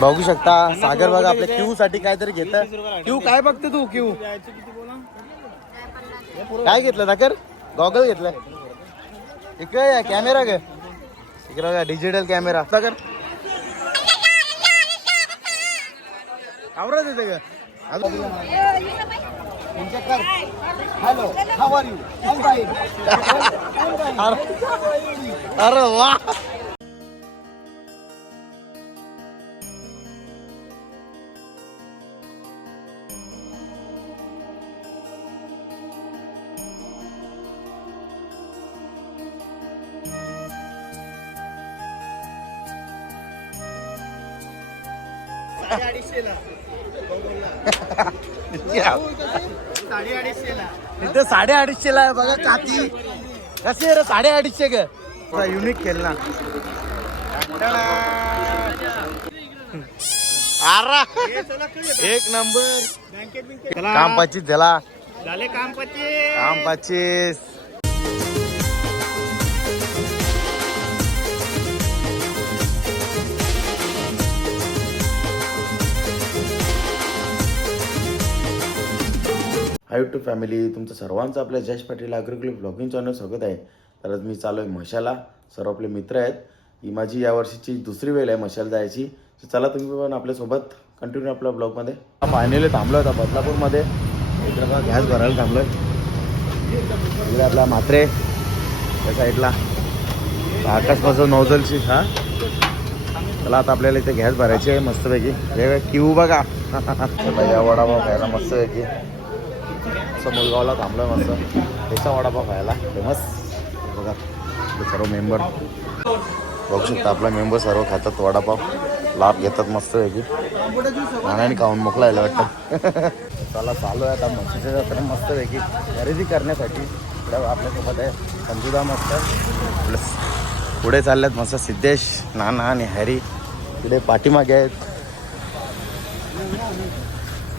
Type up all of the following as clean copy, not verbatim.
बघू शकता सागर बघा आपल्या क्यू साठी काहीतरी घेत. क्यू काय बघते तू? क्यू काय घेतलं सागर? गॉगल घेतलाय. इकडे कॅमेरा ग, इकडे बघा डिजिटल कॅमेरा. सागर आवडत येते ग. Hello how are you? अरे वा. तिथे 250 ला बघा काकी कसे रे. 250 ग. युनिक खेळला. एक नंबर. काम 25 झाला. काम 25. हाय यूट्यूब फॅमिली, तुमचं सर्वांचं आपल्या जयेश पाटील ॲग्रोक्लिप ब्लॉगिंग चॅनल स्वागत आहे. तर आज मी चालू आहे म्हशाला. सर्व आपले मित्र आहेत. ही माझी यावर्षीची दुसरी वेळ आहे म्हशाला जायची. तर चला तुम्ही पण आपल्यासोबत कंटिन्यू आपल्या ब्लॉगमध्ये. फायनली थांबलो होता बदलापूरमध्ये. इकडे बघा गॅस भरायला थांबलो आहे. इकडे आपला म्हात्रे त्या साईडला आकाशपासून नौजलची. हा चला आता आपल्याला इथे गॅस भरायची आहे मस्तपैकी. हे क्यू बघा. या वडापाव खायला मस्तपैकी. मुलगावला थांबलोय मस्त त्याचा वडापाव खायला फेमस. बघा सर्व मेंबर बघू शकता. आपला मेंबर सर्व खातात वडापाव, लाभ घेतात मस्तपैकी. नाण्याने खाऊन मोकळा यायला वाटतं. चला चालू आहे आता म्हशीच्या जात्रा मस्तपैकी खरेदी करण्यासाठी. आपल्यासोबत आहे संजूदा मस्त प्लस पुढे चालल्यात मस्त सिद्धेश, नाना आणि हॅरी. पुढे पाठीमागे आहेत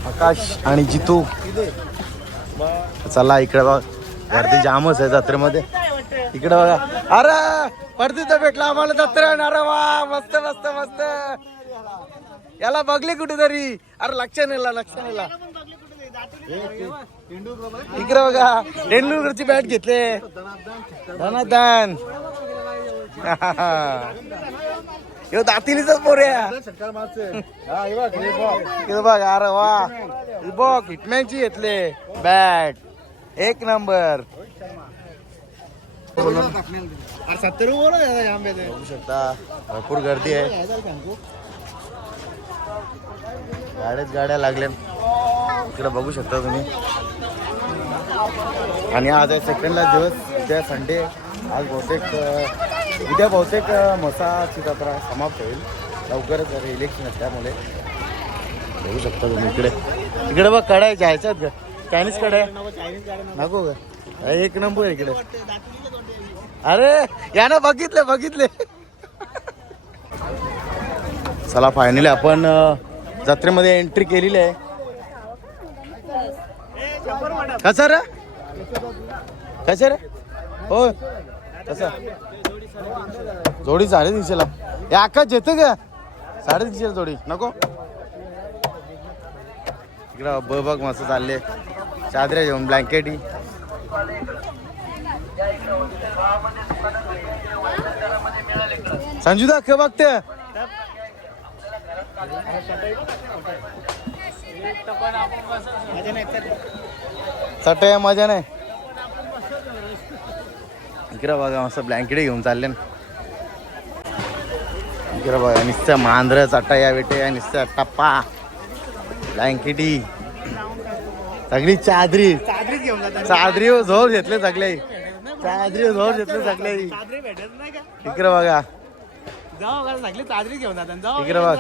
आकाश आणि जितू. चला इकडे बघ गर्दी जामच आहे जत्रेमध्ये. इकडे बघा. अरे परतीचा भेटला आम्हाला जत्रा. अरे वा मस्त मस्त मस्त. याला बघले कुठेतरी. अरे लक्ष नेला. इकडे बघा तेंडुलकरची बॅट घेतले. धनाधन यो दातिनीचाच पोऱ्या. बघ अरे वा बघ हिटमॅनची घेतले बॅट. एक नंबर. बघू शकता भरपूर गर्दी आहे. गाड्या लागल्या इकडे बघू शकता तुम्ही. आणि आज आहे सेकंडला दिवस. उद्या संडे. आज उद्या बहुतेक म्हसाची जत्रा समाप्त होईल लवकरच. इलेक्शन आहे त्यामुळे बघू शकता तुम्ही. इकडे बघ कड्या जायच्या आहेत का? चायनीज कड्या नको का? एक नंबर इकडे. अरे यानं बघितले. चला फायनली आपण जत्रेमध्ये एंट्री केलेली आहे. कसं रे हो कसं जोडी 350 ला. हे आकाश येतं का? 350 जोडी नको. इकडं बघ मस्त चालले चादऱ्या घेऊन ब्लँकेटी. संजूदा ख बघते चटया मजा नाही. इकडं बघा मस्त ब्लँकेट घेऊन चालले. इकडं बघा नुसत्या मांजर चटया वेटे नुसत्या टप्पा ब्लँकेटी सगळी चादरी झोर घेतले सगळे. इकडे बघा इकडे बघ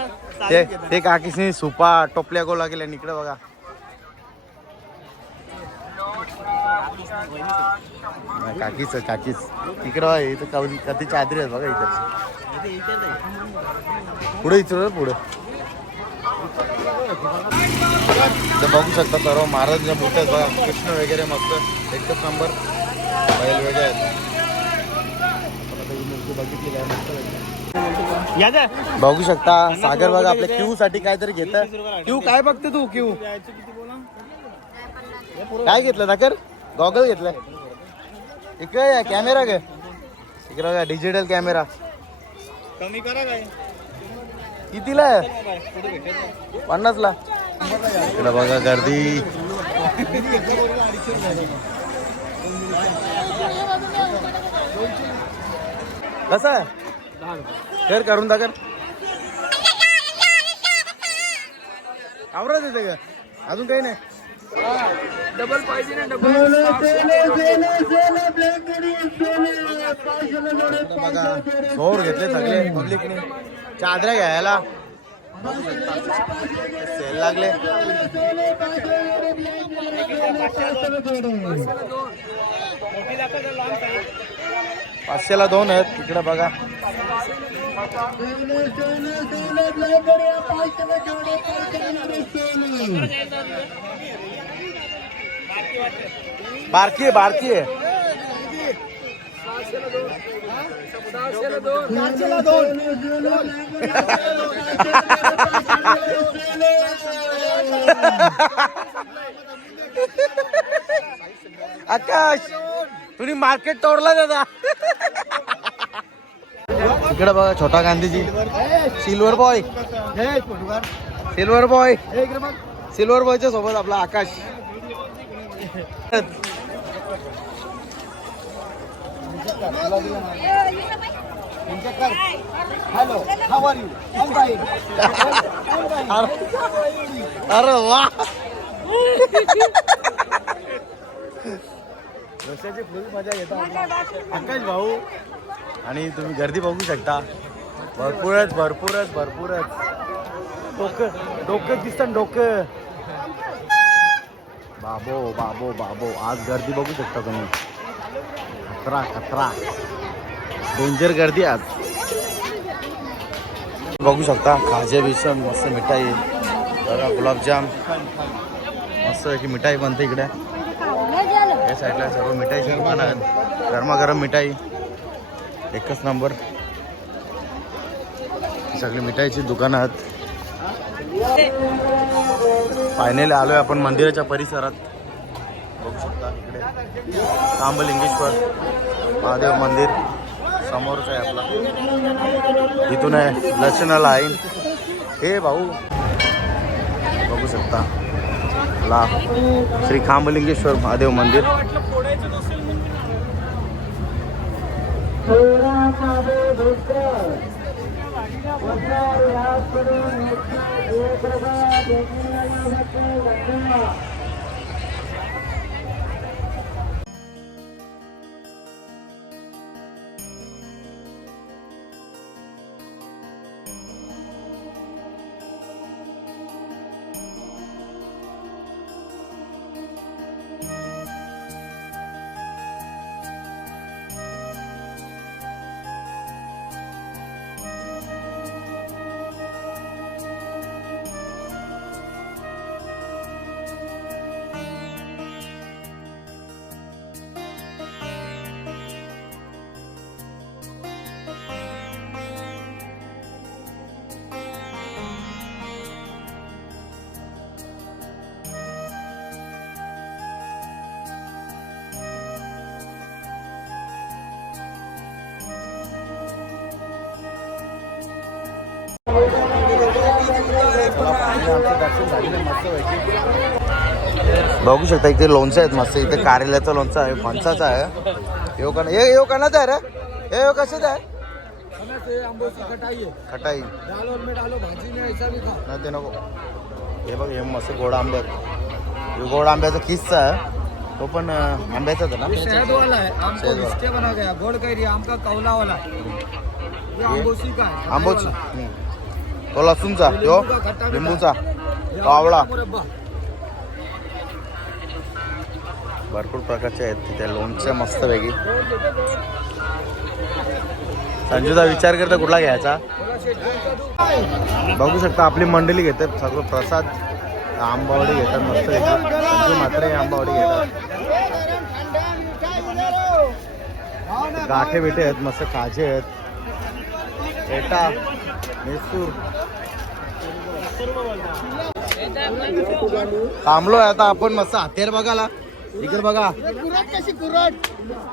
ते काकीसनी सुपा टोपल्या गोला गेल्या. इकडे बघा काकीच इकडे बघा. इथं कधी चादरी आहेत बघा. इथं पुढे पुढे बघू शकता सर्व महाराजांच्या मूर्त्या आहेत बघा. कृष्ण वगैरे मस्त एकच नंबर. बैल वगैरे आहेत. मूर्ती बघितली काय मस्त. बघू शकता सागर बघा आपल्या क्यू साठी काहीतरी घेत. क्यू काय बघते तू? क्यू काय घेतलं सागर? गॉगल घेतलाय. इकडे कॅमेरा ग, इकडे बघा डिजिटल कॅमेरा. कमी करा काय? कितीला? 50 ला. इकडे बघा गर्दी. कसं आहे? कर करून टाकर. आवरत येते का? अजून काही नाही. डबल पाहिजे ना? डबल बघा जोर घेतले सगळे पब्लिकने चादऱ्या घ्यायला. सेल लागले. 500ला 2 आहेत. तिकडे बघा बारकी आहे, बारकी आहे. 600ला 2. आकाश तुम्ही मार्केट तोडला दादा. इकडे बघा छोटा Gandhiji. Silver boy, silver boy, silver बॉयच्या सोबत आपला Akash. Hello, how are you? अरे वा. रस्त्याची फुल मजा घेता आकाश भाऊ. आणि तुम्ही गर्दी बघू शकता. भरपूरच भरपूरच भरपूरच. डोकं डोकं दिसतं डोकं. बाबो बाबो बाबो आज गर्दी बघू शकता तुम्ही. खतरा खतरा डेंजर गर्दी आज बघू शकता. खाजे बिसन मस्त मिठाई बघा. गुलाबजाम मस्त की मिठाई बनते इकडे. या साईडला सर्व मिठाईची दुकान आहेत. गरमागरम मिठाई एकच नंबर. सगळी मिठाईची दुकानं आहेत. फायनली आलोय आपण मंदिराच्या परिसरात. बघू शकता इकडे कांबलिंगेश्वर महादेव मंदिर समोरच आहे आपला. इथून आहे दर्शनाला आहे. हे भाऊ बघू शकता ला श्री कांबलिंगेश्वर महादेव मंदिर. बघू शकता इथे लोणचं आहेत मस्त. इथे कारल्याचं लोणचं आहे, फणसाचं आहे. येऊ कणाचं आहे रे? हे कशाचं आहे? खटाई नाही ते नको. हे बघ हे मस्त गोड आंबे आहेत. गोड आंब्याचा किस्सा आहे तो पण आंब्याचाच आहे ना? शहद वाला है, हमको इसके बना गया गोड़ कैरी आम का कौला वाला है. ये आंबोसी का है. आंबोची तो लसूणचा, तो लिंबूचा, तो आवळा. भरपूर प्रकारचे आहेत तिथे लोणचे मस्त वेगळी. संजूचा विचार करता कुठला घ्यायचा. बघू शकता आपली मंडळी घेतात सगळं प्रसाद. आंबावडी घेतात मस्त वेगळी. संजू मात्र आंबावडी घेतात. गाठे बिठे आहेत मस्त. खाजे आहेत एटा मेसूर थांबलोय आता आपण मस्त हत्यार बघायला. इकडे बघा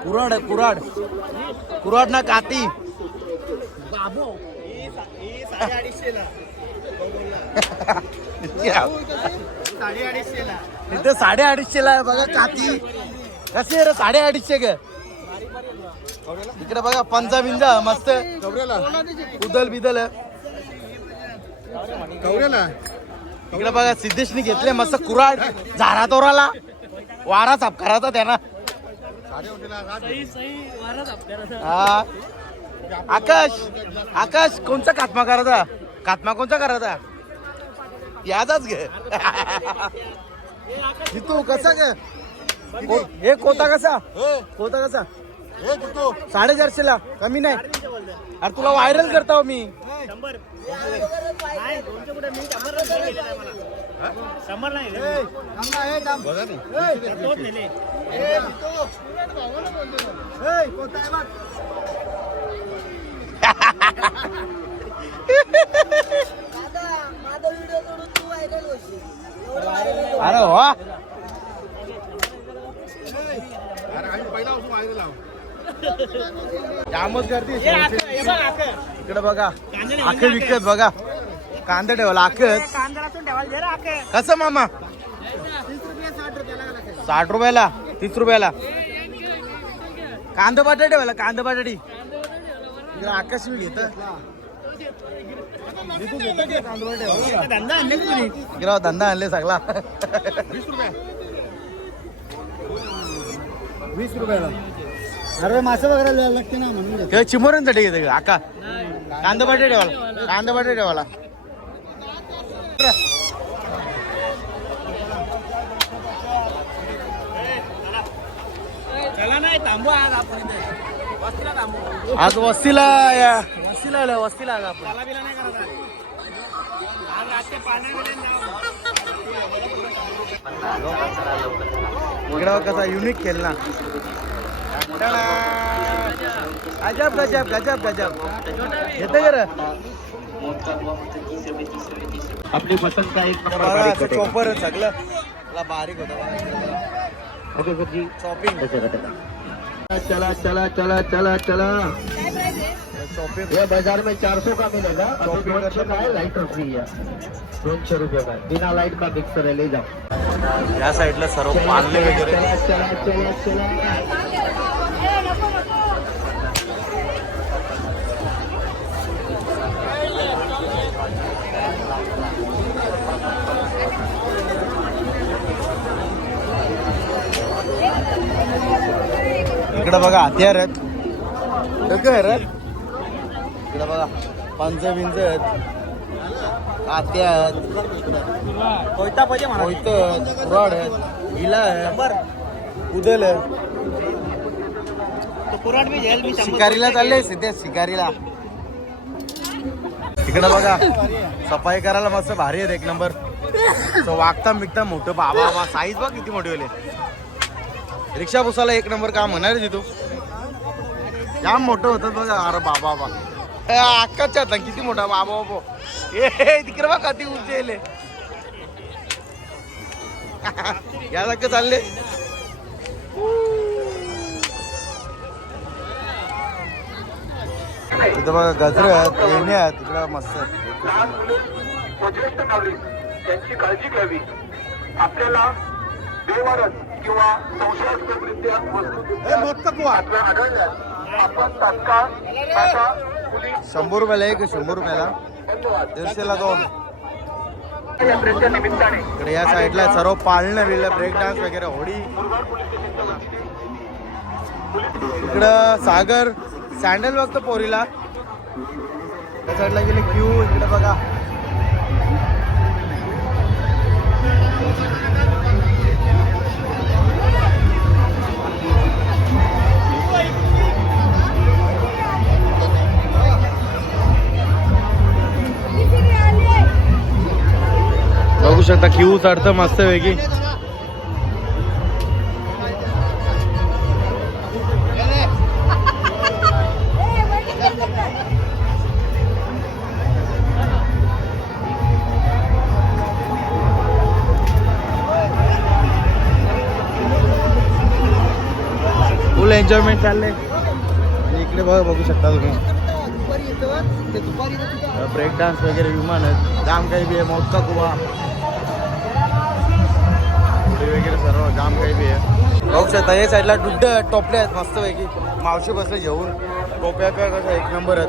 कुराड कुराड कुराड ना काती इथे 250 ला आहे बघा काती. कशी आहे रे 250 ग. इकडे बघा पंजा बिंजा मस्त उदल बिदल. इकडे बघा सिद्धेशनी घेतले मस्त कुराड झारा तोराला वारा साफ करायचा त्यांना. हा आकाश आकाश कोणचा कातमा करायचा. कातमा कोणचा करायचा याचाच घे. तू कसा ग हे कोता कसा कोता कसा 450 ला कमी नाही. अरे तुला व्हायरल करता हो मी. अरे वा जामच गर्दी. इकडे बघा आखे विकत बघा. कांदा ठेवायला आखच कसं मामा 60 रुपयाला 30 रुपयाला. कांदा बटाटे ठेवायला कांदा बटाटी. इकडे आकाश मी घेत धंदा आणले सगळा. 20 रुपयाला. अरे मासे वगैरे लागते ना म्हणून चिमोऱ्यांसाठी घेते आका. कांदा बटाटे ठेवाला कांदा बटाटे ठेवाला. आज वस्तीला वस्तीला आज आपण इकडं कसा युनिक खेळ ना. गजब गजब गजब गजब येते गर. आपली पसंत का एक चॉपर सगळं बारीक होतं शॉपिंग. चला चला चला चला चला. ये बाजार में 400 का मिलेगा. 200 का है. लाइट फ्री है. 200 रुपये का बिना लाइट का मिक्सर है. ले जाओ. या साईडला सर्व पाळणे वगैरे. चला चला चला चला. इकडे बघा हत्यार आहेत. इकडे बघा पंच बिंच आहेत. हत्या आहेत कुराड आहेत हिला आहे उदल आहे. शिकारीला चालले सध्या शिकारीला. इकडे बघा सफाई करायला मस्त भारी आहेत एक नंबर. वागता बिकता मोठं बाबा बाबा साईज बघ किती मोठी होईल. रिक्षा पुसायला एक नंबर काम होणार तिथू. जाम मोठं होतं बघा. अरे बाबा बाबा अक्काच्या हातात किती मोठा बाबा बाबा. ए तिकडे बघ कधी उंचेले यासारखं चालले. तिथं बघा गजरे आहेत येणे आहेत. तिकडं मस्त ज्येष्ठ नागरिक त्यांची काळजी घ्यावी. आपल्याला बेवारस किंवा संशयास्पदरित्या वस्तू आढळल्यास आपण तात्काळ टाटा पोलीस 100 रुपयाला एक 100 रुपयाला 150ला 2. यात्रेच्या निमित्ताने इकडे या साईडला सर्व पाळणं बिळणं ब्रेक डान्स वगैरे होडी. इकडं सागर सँडल बघतो पोरीला. त्या साईडला गेले क्यू. इकडे बघा बघू शकता क्यू चढतं मस्त वेगळी. एन्जॉयमेंट चाललंय. आणि इकडे बघू शकता तुम्ही ब्रेक डान्स वगैरे, विमान आहेत, जाम काही बी आहे, मौत का कुवा वगैरे सर्व जाम काही बी आहे. बघू शकता हे साईडला दुड्ड टोपले आहेत मस्तपैकी. मावशी बसले जेवून. टोप्या प्या कसं एक नंबर आहेत.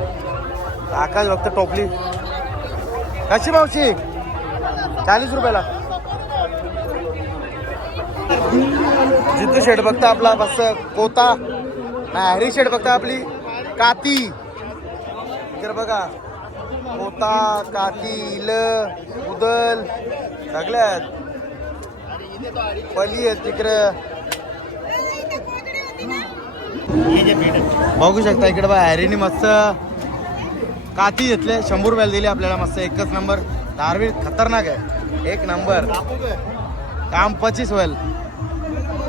आकाश फक्त टोपली कशी मावशी 40 रुपयाला. जितू शेड बघता आपला बस कोता नाही, हॅरी शेड बघता आपली काती. इकडे बघा कोता, काती, इल, उदल सगळ्यात पली आहेत तिकडे. बघू शकता इकडे बघा हॅरीने मस्त काती घेतले. 100 रुपयाला दिले आपल्याला. मस्त एकच नंबर. धारवीर खतरनाक आहे, एक नंबर काम. 25 वेल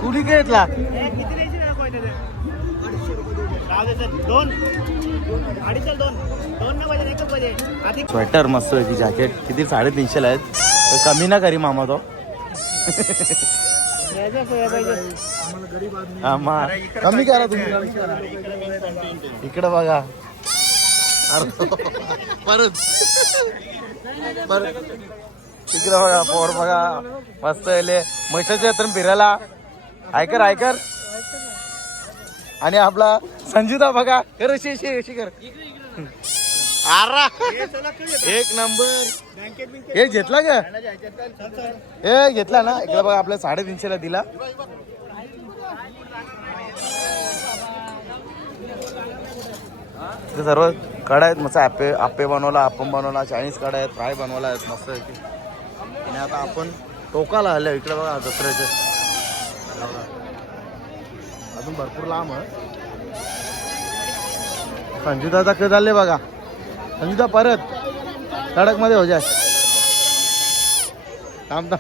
कुणी काय घेतला. स्वेटर मस्त आहे की जॅकेट किती 350 आहेत. तर कमी ना करी मामा तो. कमी करा तुम्ही. इकडं बघा परत इकडं बघा पोर बघा मस्त येले म्हैसाच्या यात्रेत फिरायला. ऐकर आणि आपला संजिता बघा कर अशी कर. आरा एक नंबर. हे घेतला का हे घेतला ना. इकडे बघा आपल्या 350 दिला. सर्व कडा आहेत मस्त. आप्पे बनवला, आपण बनवला, चायनीज कडा आहेत, फ्राय बनवला आहेत मस्त. आणि आता आपण टोकाला आलो. इकडे बघा जत्रेचे अजून भरपूर लांब आहे. संजिताचा खेळ चालले बघा. संजिता परत सडक मध्ये हो जाय. थांब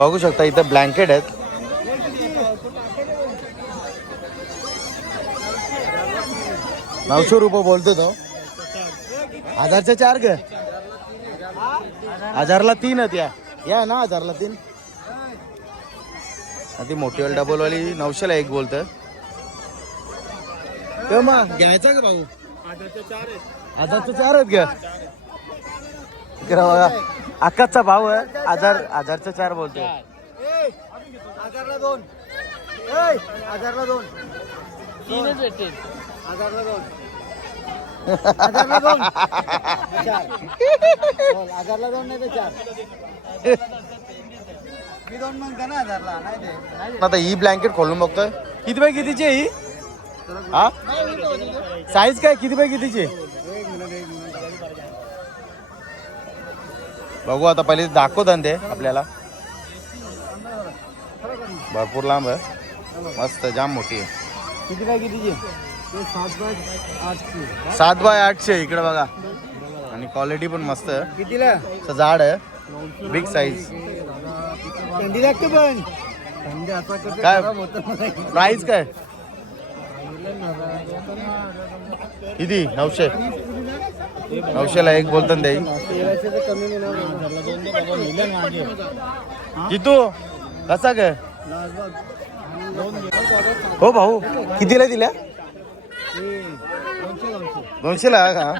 बघू शकता इथं ब्लँकेट आहेत. ₹900 बोलतो तो. 1000च्या 4 ग. 1000ला 3 आहेत या ना. 1000ला 3. ती मोठी वाली डबल वाली 900ला 1 बोलतोय. मग घ्यायचा का भाऊ. 1000च्या 4 आहेत ग. बघा आकाशचा भाव आहे. 1000च्या 4 बोलतोय. 1000ला 2. 1000ला 2. 3च भेटतील. 1000ला 2. 1000ला 2. 1000ला 2 नाही तर 4. मी 2 म्हणतो ना 1000ला नाही ते. आता ही ब्लँकेट खोलून बघतोय. किती बाय कितीची आहे ही. हा साईज काय किती बाय कितीची. बघू आता पहिले दाखवत ते आपल्याला. भरपूर लांब आहे मस्त जाम मोठी आहे. किती बाय कितीची. 7 बाय 800 इकडे बघा. आणि क्वालिटी पण मस्त आहे. कितीला. जाड आहे बिग साईज. थंडी लागते पण. काय प्राइस काय किती. 900ला 1 बोलतो ना देई. जितू कसा काय हो भाऊ कितीला दिल्या. 200ला का.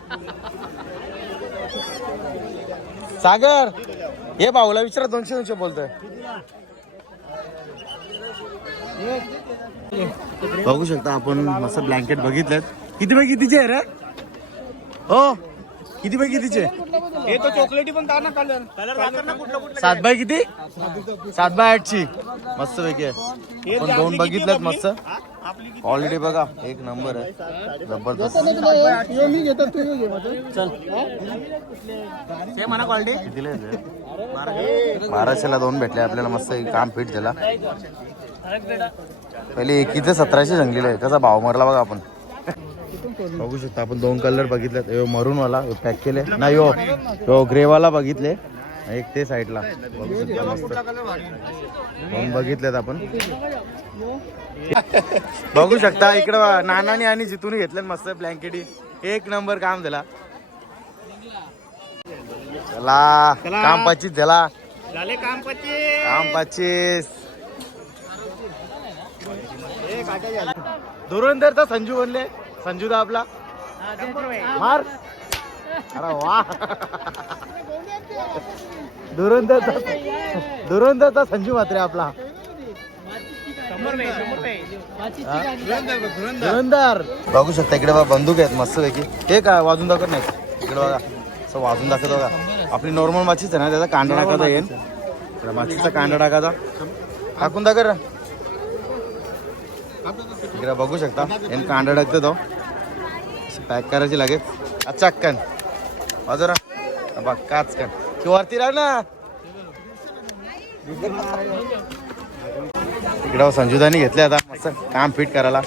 सागर हे भाऊला विचारा. 200 बोलतोय. बघू शकता आपण मस्त ब्लँकेट बघितलेत. किती बाय कितीचे आहे रे. हो किती बाय कितीचे. हे तो चॉकलेटी पण ना कलर 7 बाय किती. 7 बाय 8ची मस्त पैकी आहे. पण 2 बघितलेत मस्त. ऑलरेडी बघा एक नंबर आहे जबरदस्त. मी घेतो तू चल. म्हणा क्वालिटी कितीला 1200ला 2 भेटले आपल्याला. मस्त काम फिट झाला. पहिले एकीचे 1700 जंगलेलं आहे. कसा भाव मरला बघा आपण. बघू शकता आपण 2 कलर बघितले. मरून वाला पॅक केले नाही. यो ग्रे वाला बघितले. एक ते साईडला बघू शकता मस्त 2 बघितलेत आपण. बघू शकता इकडं नानानी आणि जितून घेतले मस्त ब्लँकेटी. एक नंबर काम झाला. चला काम 25 झाला. झाले काम 25. काम 25. धुरंधरचा संजू बनले. संजू दा आपला मार. अरे वा. धुरंधरचा संजू मात्रे आपला. धुरंधर बघू शकता इकडे बघा बंदूक आहेत मस्त पैकी. हे काय वाजून दाखवत नाही इकडे बघा. असं वाजून दाखवत बघा. आपली नॉर्मल माचीच आहे ना, त्याचा कांदा टाकायचा येईल. माचीचा कांदा टाकायचा टाकून दाखव. इकडे बघू शकता एम कांदा टाकतो तो पॅक करायची लागेल. अच्छा कन बाजूला बघ काच कन की वरती राह ना. इकडं संजूदानी घेतले आता मस्त काम फिट करायला.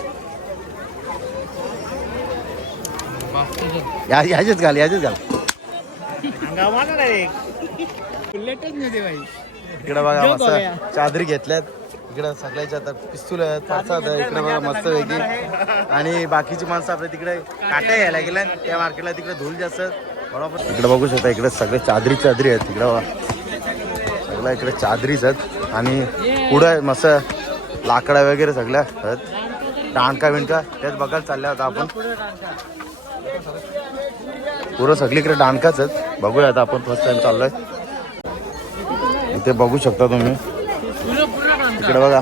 याचेच घाल याचेच घाल. इकडे बघा मस्त चादरी घेतल्यात. इकडे सगळ्याच्या आता पिस्तूल आहेत पाचात आहे. इकडे बघा मस्त वेगळी. आणि बाकीची माणसं आपल्या तिकडे काट्या घ्यायला गेल्या त्या मार्केटला. तिकडे धूल जास्त बरोबर. इकडे बघू शकता इकडे सगळे चादरी आहेत. तिकडे बघा सगळ्या इकडे चादरीच आहेत. आणि पुढे मस्त लाकडा वगैरे सगळ्या आहेत. डाणका विणका त्यात बघायला चालल्या होता आपण. पुरं सगळीकडे डाणकाच आहेत. बघूया आता आपण फर्स्ट टाइम चाललोय. इथे बघू शकता तुम्ही इकडे बघा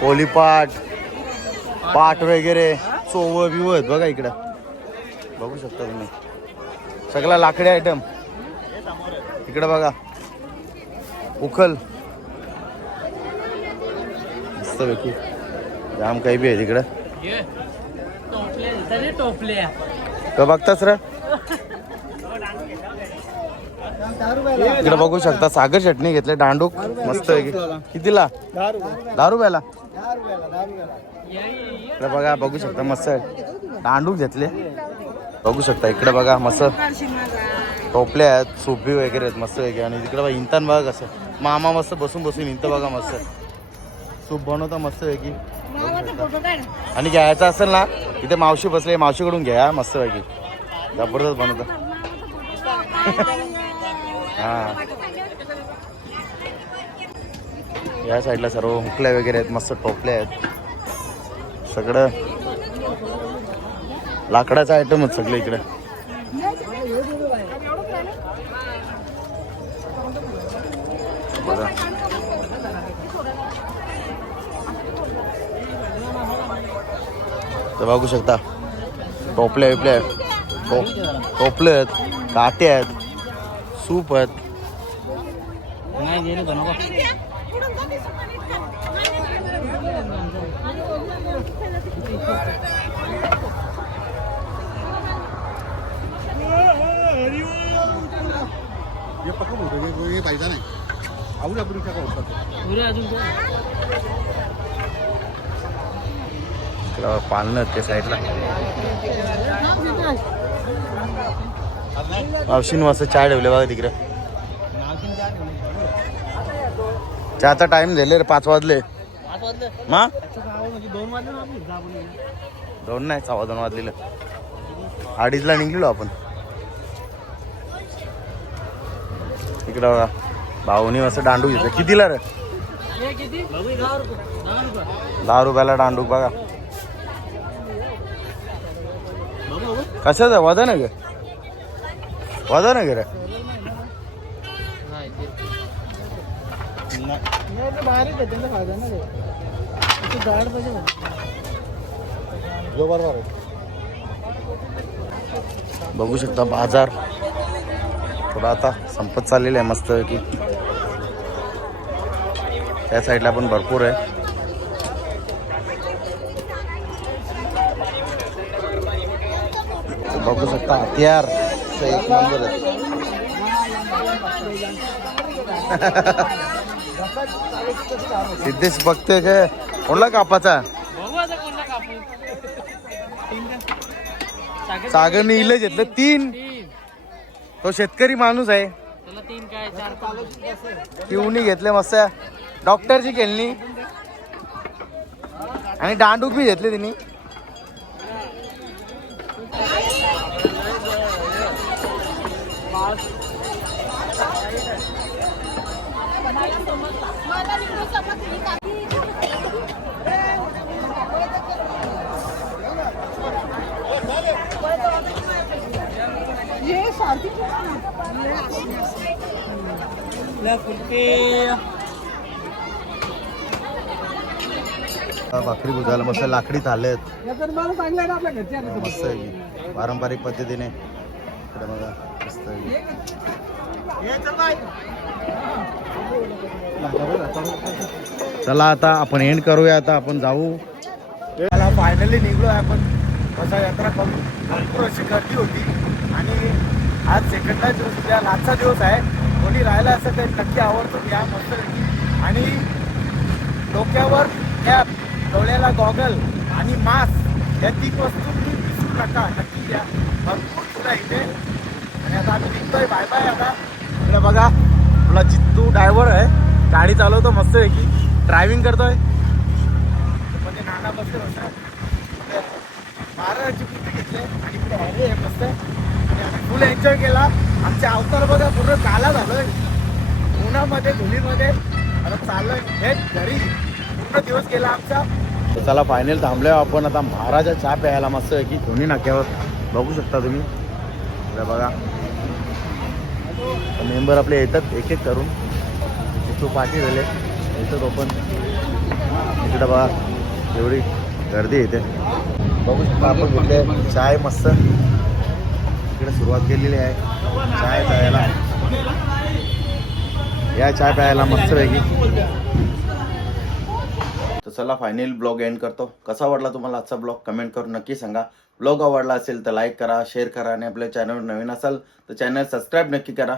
पोलीपाट पाट वगैरे चोव बिव आहेत बघा. इकडे बघू शकता तुम्ही सगळा लाकडी आयटम. इकडे बघा उखल मस्त पैकी जाम काही बी आहे तिकडे. का बघताच रे. इकडे बघू शकता सागर चटणी घेतले दांडूक मस्त पैकी. कितीला 10 रुपयाला. इकडे बघा बघू शकता मस्त दांडूक घेतले. बघू शकता इकडे बघा मस्त टोपले आहेत सोपी वगैरे आहेत मस्त पैकी. आणि तिकडे बघा इंतान बघा कसं मामा मस्त बसून इंत बघा मस्त सूप बनवता मस्त पैकी. आणि घ्यायचं असेल ना इथे मावशी बसले मावशीकडून घ्या मस्त पैकी जबरदस्त बनवता. हा या साईडला सर्व हुकल्या वगैरे आहेत मस्त टोपले आहेत. सगळं लाकडाचं आयटमच सगळं इकडे. बघा तर बघू शकता टोपले विपले टोपले आहेत काटे आहेत सूप आहेत. पालन त्या साईडला मावशीन वाजता चहा ठेवले बघा तिकडे. चहाचा टाइम झाले रे 5 वाजले. मा 2 नाही 2:15 वाजलेलं. 2:30ला निघलेलो आपण. इकडं बघा भाऊनी असं दांडू घेतलं. कितीला रे 10 रुपयाला दांडूक बघा. कशाचं वजन आहे ग वजन आहे रे. बघू शकता बाजार थोडा आता संपत चाललेला आहे मस्त की. त्या साईडला पण भरपूर आहे. बघू शकता हत्यार एक नंबर आहे. सिद्धेश बघतोय काय कोणला कापाचा. सागरने इले घेतलं 3. तो शेतकरी माणूस आहे. किवनी घेतले मस्त डॉक्टरची खेळणी. आणि दांडूक बी घेतले त्यांनी. भाकरी बुजायला मस्त लाकडी थालेत मस्त आहे की. पारंपरिक पद्धतीने इकडे बघा मस्त आहे की. चला आता आपण एंड करूया. आता आपण जाऊ. फायनली निघलो आहे आपण. कसा यात्रा करून भरपूर अशी गर्दी होती आणि आज सेकंडचा दिवस, उद्या लास्टचा दिवस आहे. कोणी राहिला असं काही नक्की आवडतो या मस्त. आणि डोक्यावर कॅप, डोळ्याला गॉगल आणि मास्क या 3 वस्तू तुम्ही विसरू नका, नक्की घ्या. भरपूर तुला इथे. आणि आता आम्ही निघतोय. Bye bye. आता इकडे बघा तुला जित्तू ड्रायव्हर आहे, गाडी चालवतो मस्त आहे की. ड्रायव्हिंग करतोय. म्हणजे नाना बसले होता. महाराजांची कुर्ती घेतली आणि इकडे हॅरी आहे मस्त. आणि आम्ही फुल एन्जॉय केला. आमचे अवतार बघा पूर्ण काला झालोय उन्हामध्ये धुलीमध्ये. आता चाललोय थेट घरी. पूर्ण दिवस गेला आमचा. तर चला फायनल थांबलोय आपण आता महाराजा चहा प्यायला मस्त आहे की. दोन्ही नाक्यावर बघू शकता तुम्ही. इकडे बघा मेंबर आपले येतात एक एक करून. तो पाठी झाले येतात ओपन. इकडे बघा एवढी गर्दी येते. बघू शकता आपण घेतले चाय मस्त. इकडे सुरुवात केलेली आहे चाय प्यायला. या चाय प्यायला मस्त पैकी. तर चला फायनल ब्लॉग एंड करतो. कसा वाटला तुम्हाला आजचा ब्लॉग कमेंट करून नक्की सांगा. ब्लॉग आवडला असेल तर लाईक करा, शेअर करा आणि आपल्या चॅनलवर नवीन असाल तर चॅनल सबस्क्राईब नक्की करा.